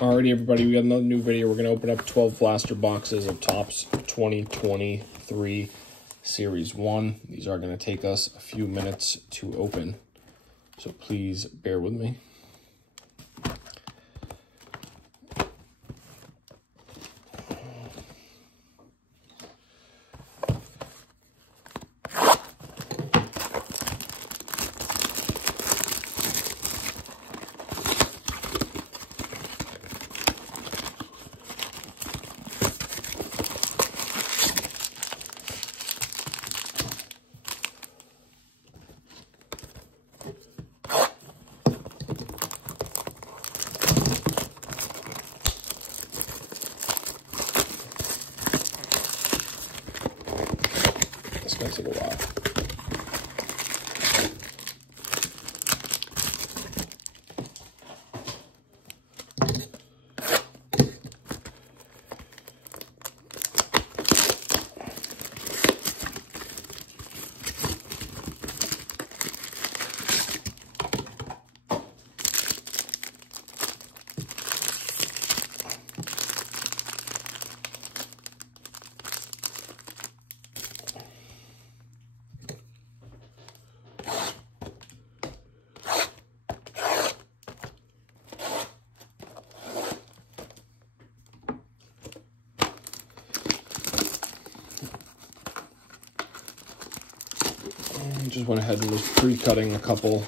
Alrighty, everybody, we got another new video. We're going to open up 12 blaster boxes of Topps 2023 Series 1. These are going to take us a few minutes to open, so please bear with me. It's going to take a while. Just went ahead and was pre-cutting a couple.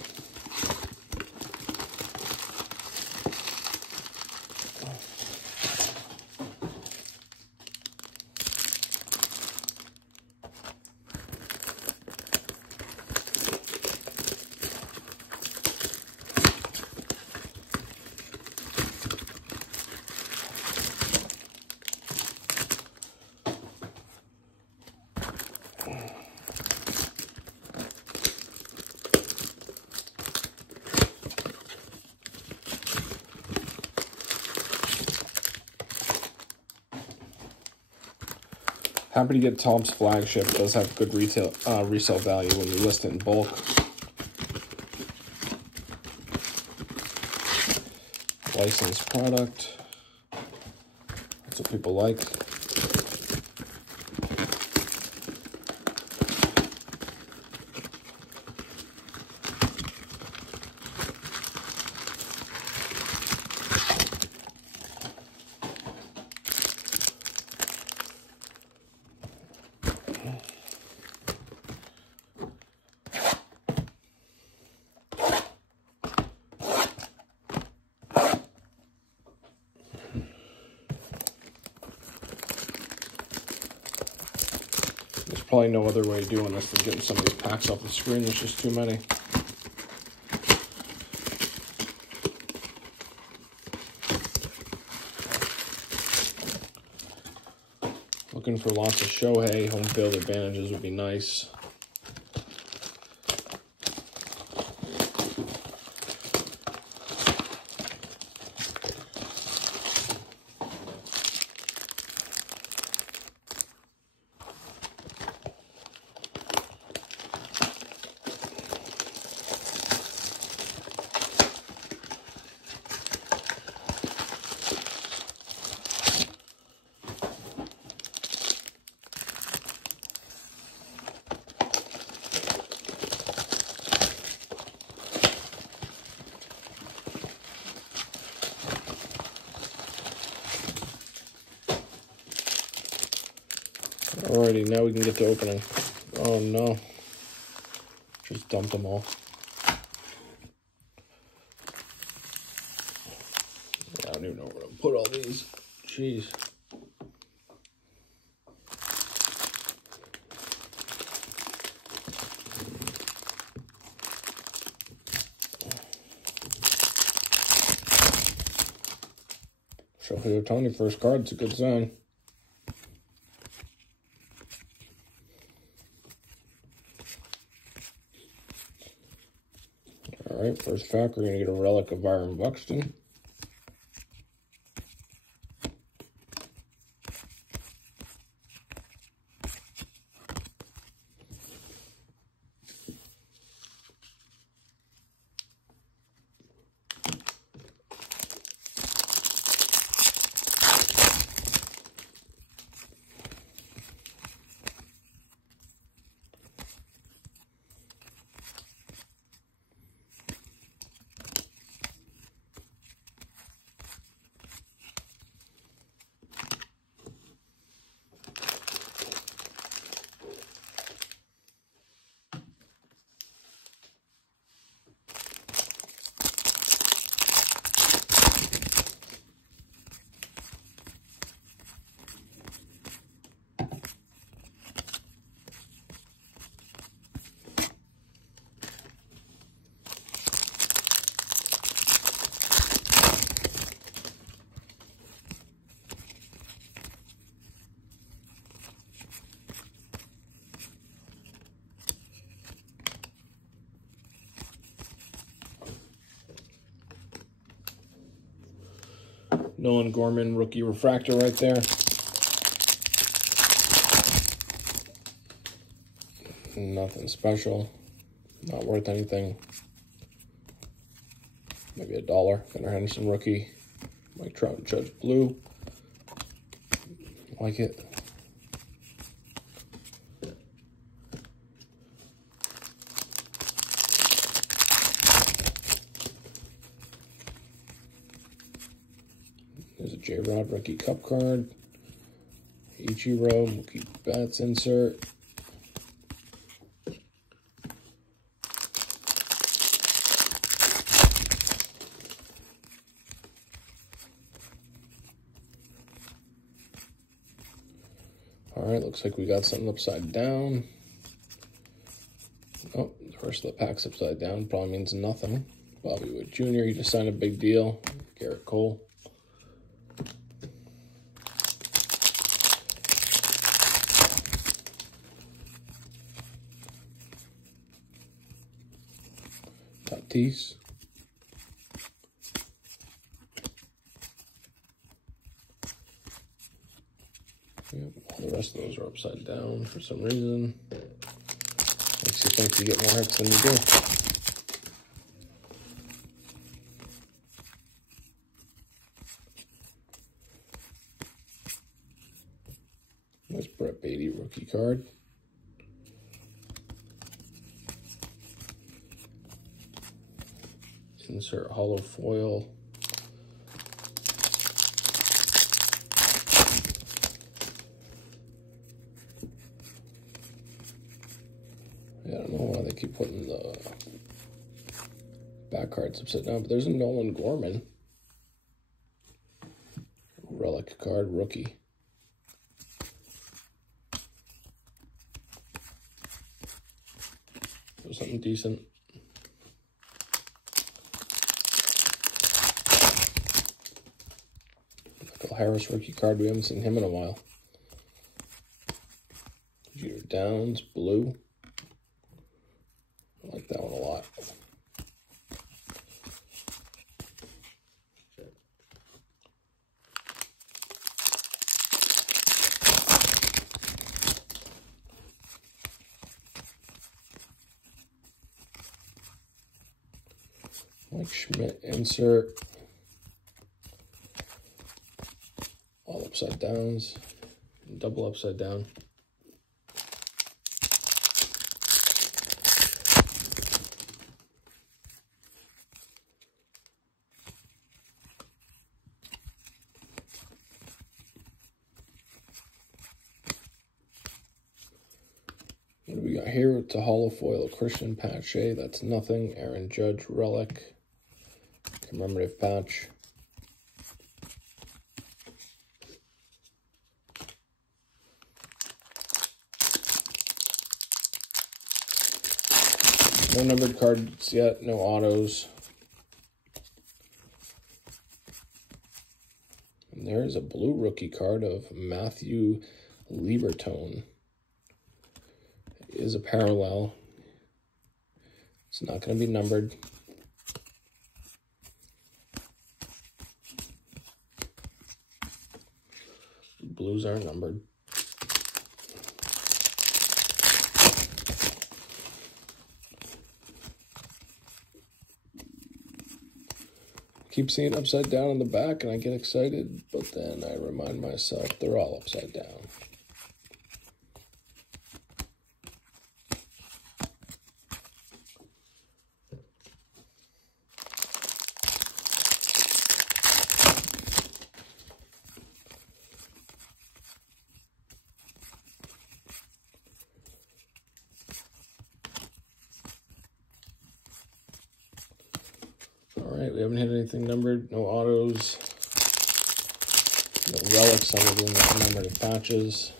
Happy to get Topps flagship. It does have good resale value when you list it in bulk. Licensed product. That's what people like. There's probably no other way of doing this than getting some of these packs off the screen. There's just too many. Looking for lots of Shohei. Home field advantages would be nice. Alrighty, now we can get to opening. Oh no. Just dumped them all. Yeah, I don't even know where to put all these. Jeez. Shohei Ohtani first card, it's a good sign. All right, first pack, we're going to get a relic of Byron Buxton. Nolan Gorman rookie refractor right there. Nothing special. Not worth anything. Maybe $1. Gunnar Henderson rookie. Mike Trout Judge blue. Like it. There's a J-Rod rookie cup card. Ichiro Mookie Betts insert. All right, looks like we got something upside down. Oh, the rest of the pack's upside down. Probably means nothing. Bobby Wood Jr., he just signed a big deal. Garrett Cole. Tatis. Yep, all the rest of those are upside down for some reason. Makes you think you get more hits than you do. Nice Brett Beatty rookie card. Insert hollow foil. Yeah, I don't know why they keep putting the back cards upside down, but there's a Nolan Gorman relic card rookie. So something decent. Michael Harris rookie card. We haven't seen him in a while. Jeter Downs blue. I like that one a lot. Mike Schmidt insert. All upside downs. Double upside down. What do we got here? It's a hollow foil Christian Pache. That's nothing. Aaron Judge relic. Commemorative patch. No numbered cards yet. No autos. And there's a blue rookie card of Matthew Liebertone. It is a parallel. It's not going to be numbered. Blues are numbered. Keep seeing upside down in the back and I get excited, but then I remind myself they're all upside down. All right, we haven't hit anything numbered. No autos. No relics other than the commemorative patches.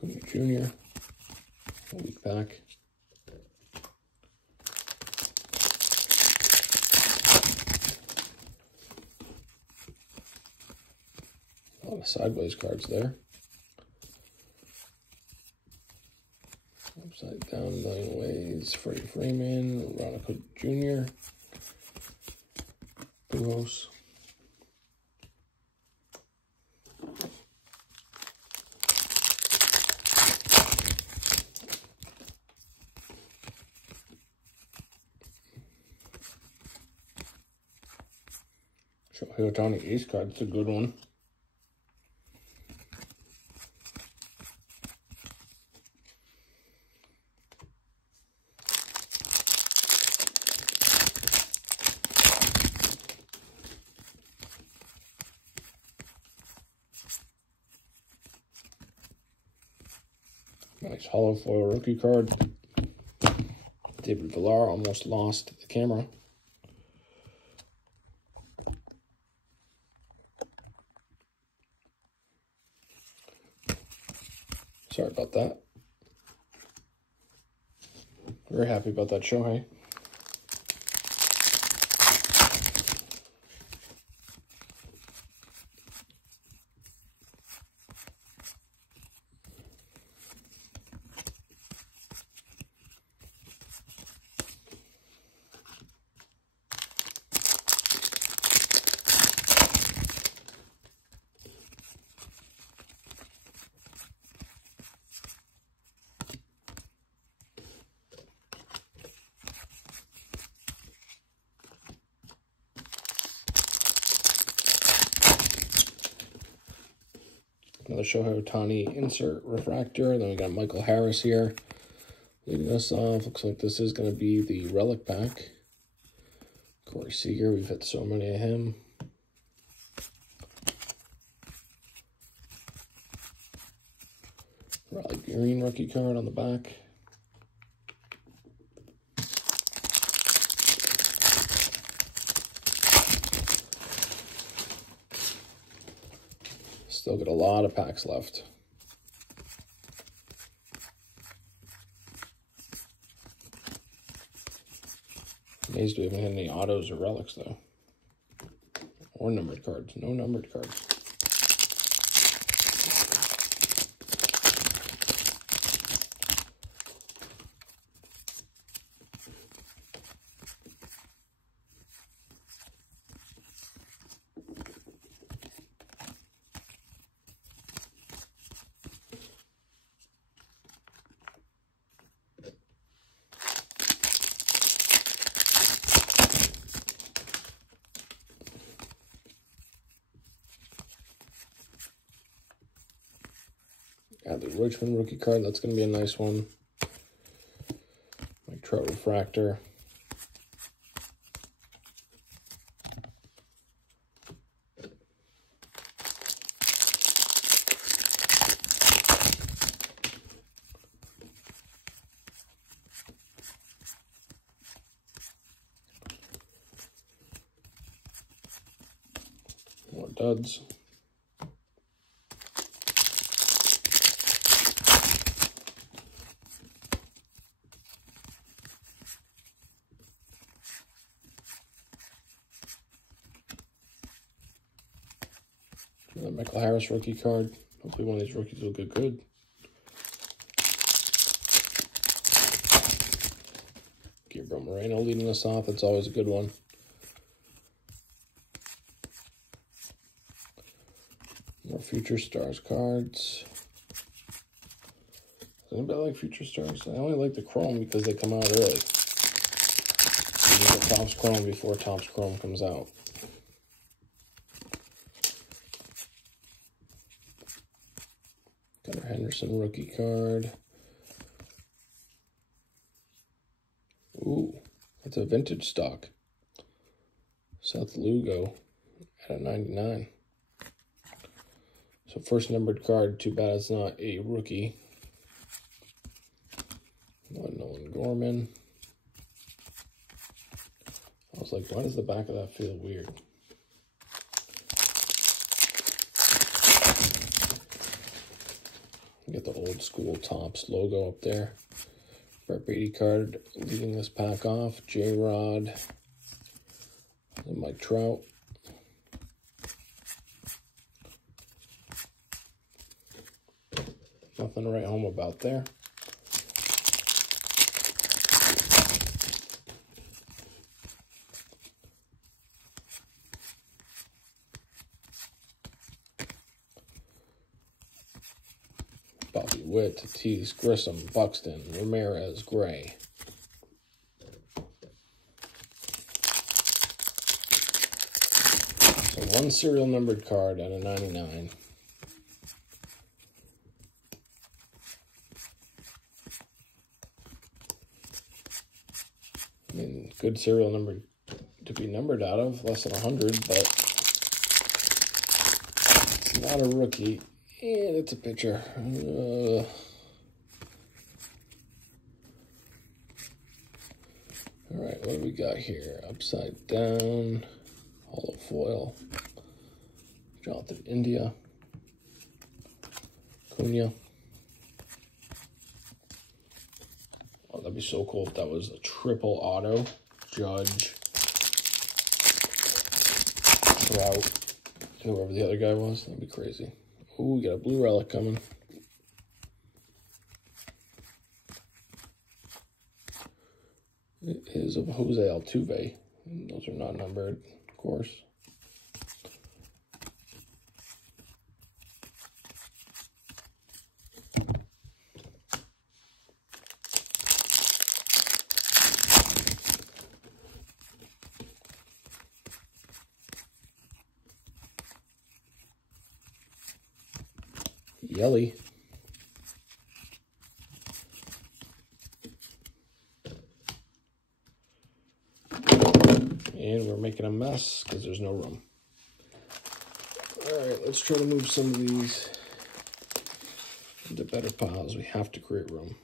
Kobe Jr. A week back. A lot of sideways cards there. Upside Down a Million Ways, Freddie Freeman, Veronica Jr., Pujols. Shohei Ohtani ace card, it's a good one. Nice hollow foil rookie card. David Villar almost lost the camera. Sorry about that. Very happy about that, Shohei. Another Shohei Ohtani insert refractor. Then we got Michael Harris here leading us off. Looks like this is going to be the relic pack. Corey Seager, we've hit so many of him. Riley Green rookie card on the back. Still got a lot of packs left. Amazed we haven't had any autos or relics, though. Or numbered cards. No numbered cards. Got the Richmond rookie card. That's going to be a nice one. Mike Trout refractor. More duds. Another Michael Harris rookie card. Hopefully one of these rookies will get good. Gabriel Moreno leading us off. That's always a good one. More Future Stars cards. Does anybody like Future Stars? I only like the Chrome because they come out early. You can get Topps Chrome before Topps Chrome comes out. Gunnar Henderson rookie card. Ooh, that's a vintage stock. Seth Lugo at a 99. So first numbered card, too bad it's not a rookie. Nolan Gorman. I was like, why does the back of that feel weird? Get the old school Topps logo up there. Brett Beatty card leading this pack off. J-Rod. And Mike Trout. Nothing to write home about there. Witt, Tatis, Grissom, Buxton, Ramirez, Gray. So one serial numbered card out of 99. I mean, good serial number to be numbered out of, less than 100, but it's not a rookie, and it's a pitcher. All right, what do we got here? Upside down, hollow foil, Jonathan India, Cunha. Oh, that'd be so cool if that was a triple auto. Judge, Trout, and whoever the other guy was. That'd be crazy. Ooh, we got a blue relic coming. It is of Jose Altuve. Those are not numbered, of course. Yelly. And we're making a mess because there's no room. All right, let's try to move some of these into better piles. We have to create room.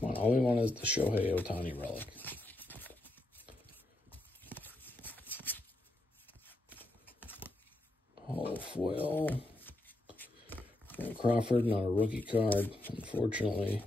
Come on, all we want is the Shohei Ohtani relic. Hollow foil. Crawford, not a rookie card, unfortunately.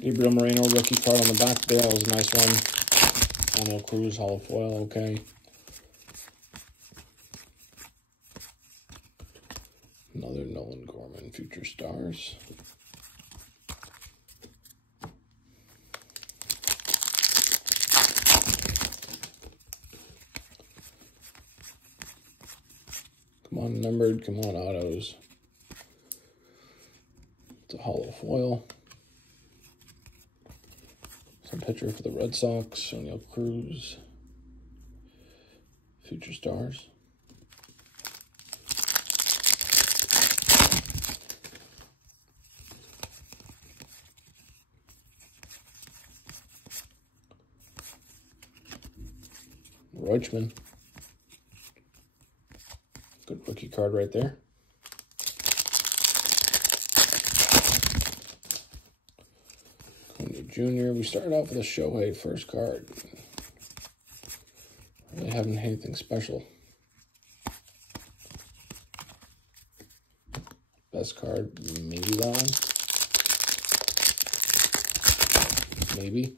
Gabriel Moreno rookie card on the back there. That was a nice one. Ono Cruz hollow foil, okay. Another Nolan Gorman Future Stars. Come on, numbered. Come on, autos. It's a hollow foil. Some pitcher for the Red Sox, O'Neal Cruz. Future Stars. Roachman. Good rookie card right there. Jr. We started off with a Shohei first card. Really haven't anything special. Best card, maybe that one. Maybe.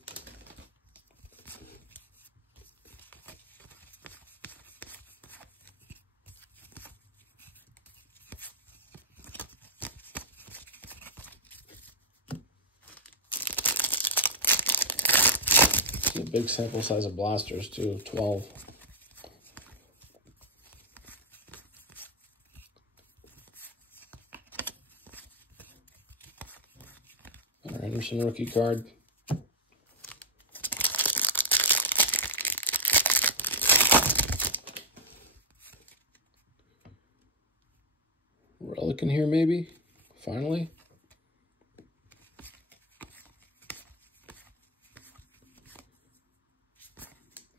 It's a big sample size of blasters too, 12. Anderson rookie card. Relic in here maybe, finally.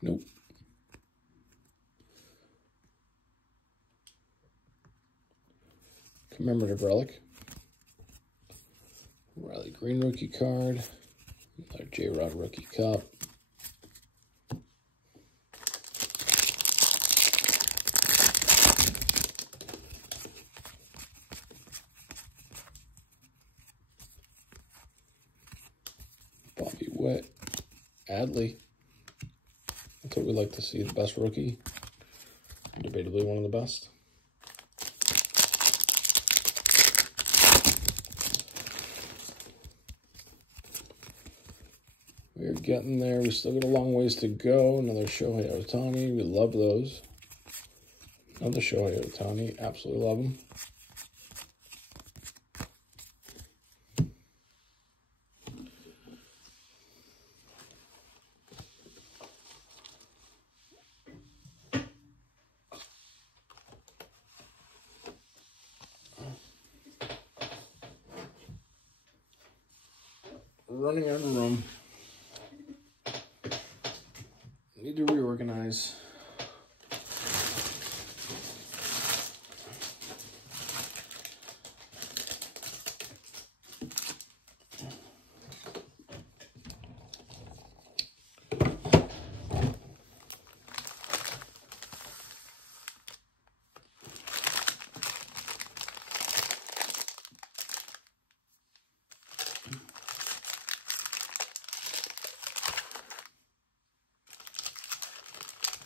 Nope. Commemorative relic. Riley Green rookie card. Another J-Rod rookie cup. Bobby Witt. Adley. That's what we like to see, the best rookie. Debatably one of the best. We're getting there. We still got a long ways to go. Another Shohei Ohtani. We love those. Another Shohei Ohtani. Absolutely love them. Running out of room. Need to reorganize.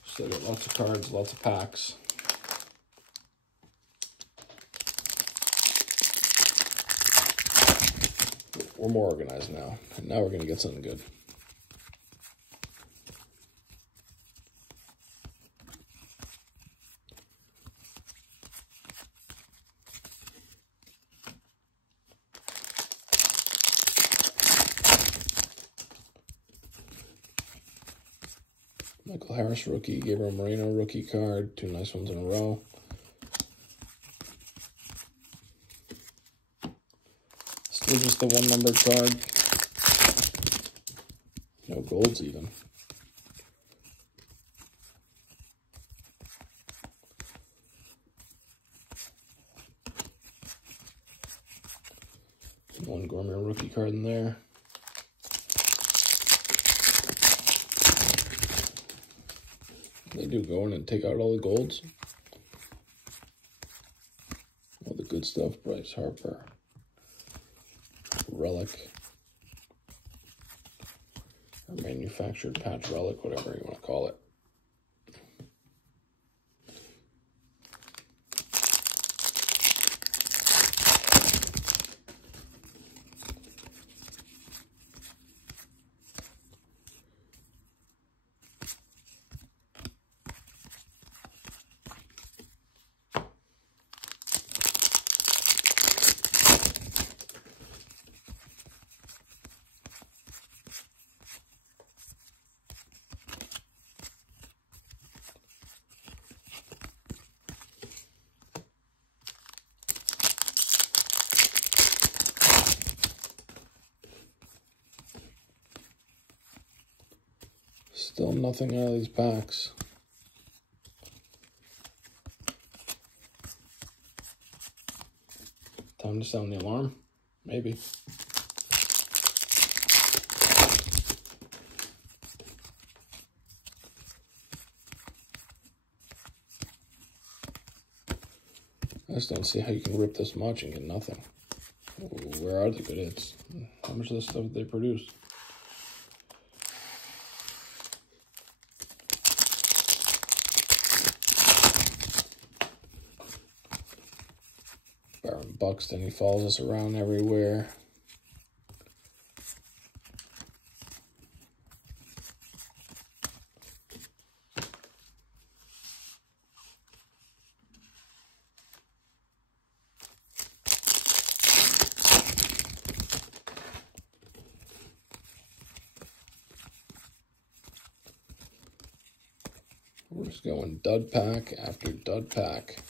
Still got lots of cards, lots of packs. We're more organized now. And now we're going to get something good. Michael Harris rookie, Gabriel Moreno rookie card, 2 nice ones in a row. Still just the 1 numbered card. No golds even. One Gourmet rookie card in there. They do go in and take out all the golds. All the good stuff. Bryce Harper. Relic. Or manufactured patch relic, whatever you want to call it. Still nothing out of these packs. Time to sound the alarm? Maybe. I just don't see how you can rip this much and get nothing. Where are the good hits? How much of this stuff did they produce? Baron Buxton, he follows us around everywhere. We're just going dud pack after dud pack.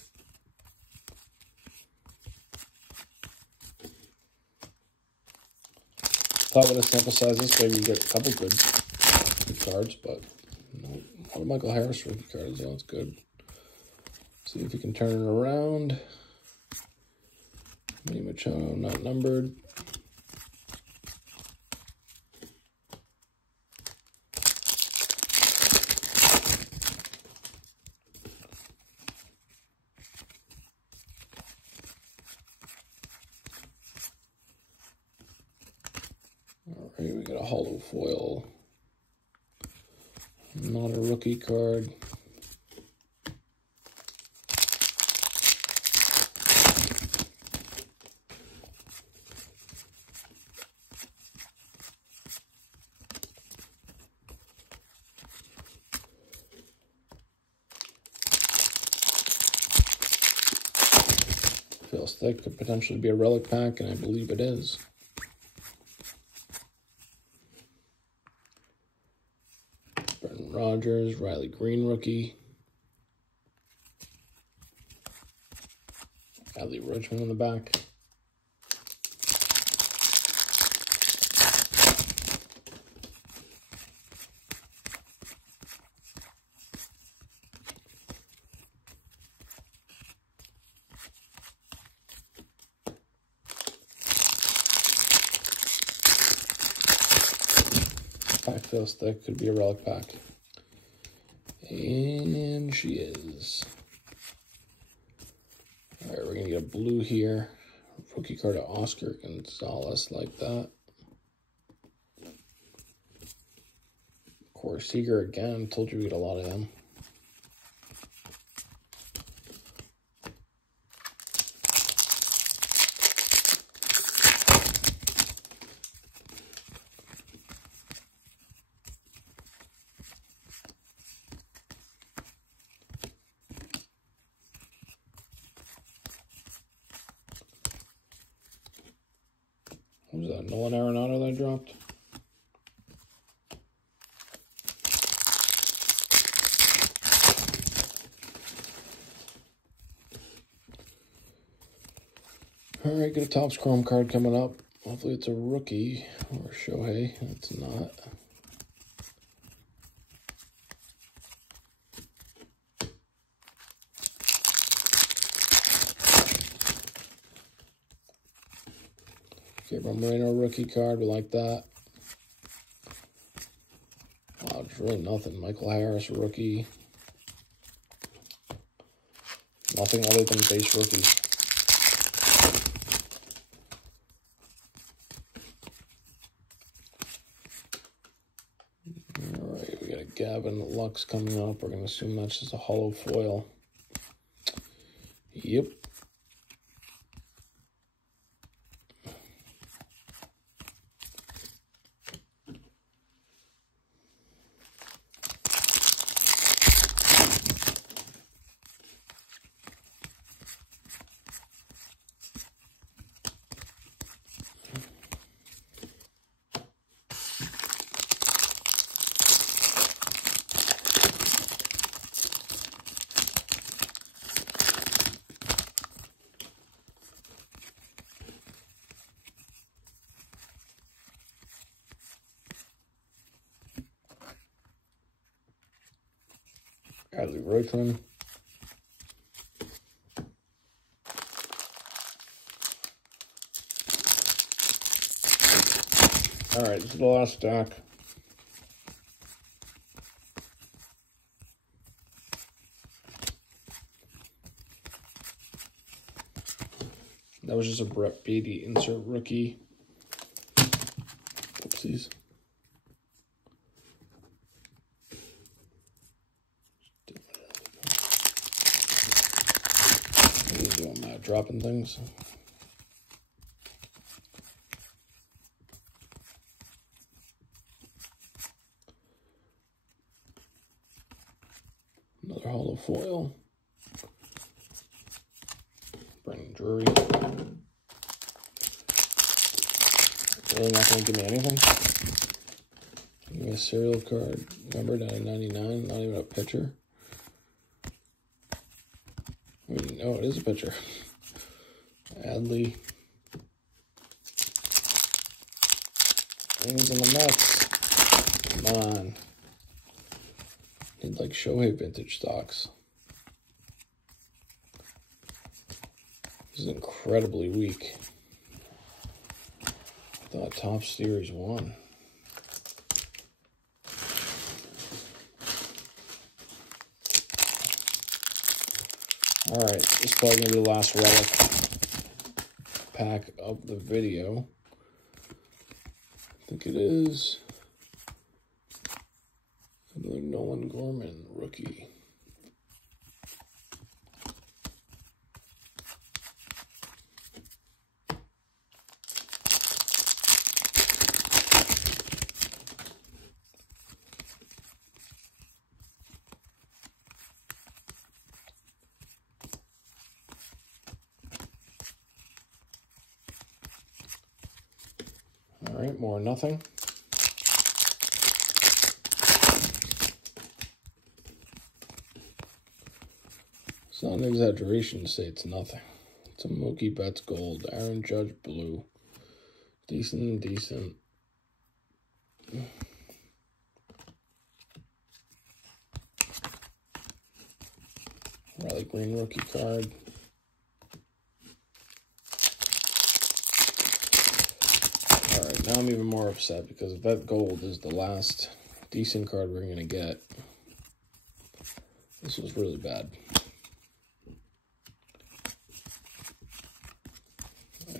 Thought with a sample size this way we get a couple good cards, but no. What a Michael Harris rookie card as well. It's good. See if we can turn it around. Manny Machado not numbered. All right, we got a hollow foil. Not a rookie card. Feels thick, could potentially be a relic pack, and I believe it is. Brendan Rodgers, Riley Green rookie. Adley Rutschman on the back. Pack feels thick, could be a relic pack. And she is. All right, we're going to get a blue here. Rookie card of Oscar Gonzalez like that. Corey Seager again. Told you we get a lot of them. What was that? Nolan Arenado that I dropped? All right, get a Topps Chrome card coming up. Hopefully it's a rookie or Shohei. It's not. Gabriel Moreno rookie card, we like that. Wow, it's really nothing. Michael Harris rookie. Nothing other than base rookies. All right, we got a Gavin Lux coming up. We're going to assume that's just a hollow foil. Yep. Adley Rutschman. All right, this is the last stack. That was just a Brett Beatty insert rookie. Oopsies. What are you doing, Matt? Dropping things? Another hollow foil. Brendan Drury. Really not going to give me anything? Give me a serial card. Number 999. Not even a pitcher. I mean, no, it is a pitcher. Adley. Things in the Mets. Come on. Need like Shohei vintage stocks. This is incredibly weak. I thought Top Series 1. Alright, this is probably going to be the last relic pack of the video. I think it is. Another Nolan Gorman rookie. All right, more nothing. It's not an exaggeration to say it's nothing. It's a Mookie Betts gold, Aaron Judge blue. Decent and decent. Riley Green rookie card. Alright, now I'm even more upset because if that gold is the last decent card we're going to get, this was really bad.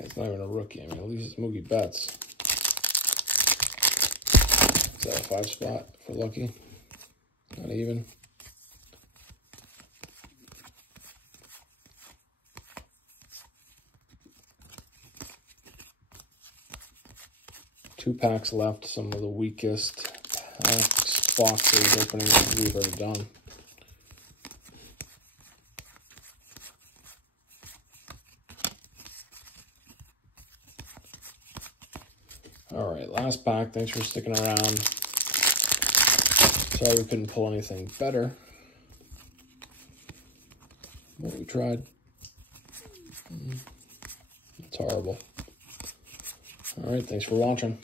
It's not even a rookie. I mean, at least it's Mookie Betts. Is that a 5 spot for lucky? Not even. Two packs left. Some of the weakest packs, boxes, openings we've ever done. All right, last pack. Thanks for sticking around. Sorry we couldn't pull anything better, but we tried. It's horrible. All right, thanks for watching.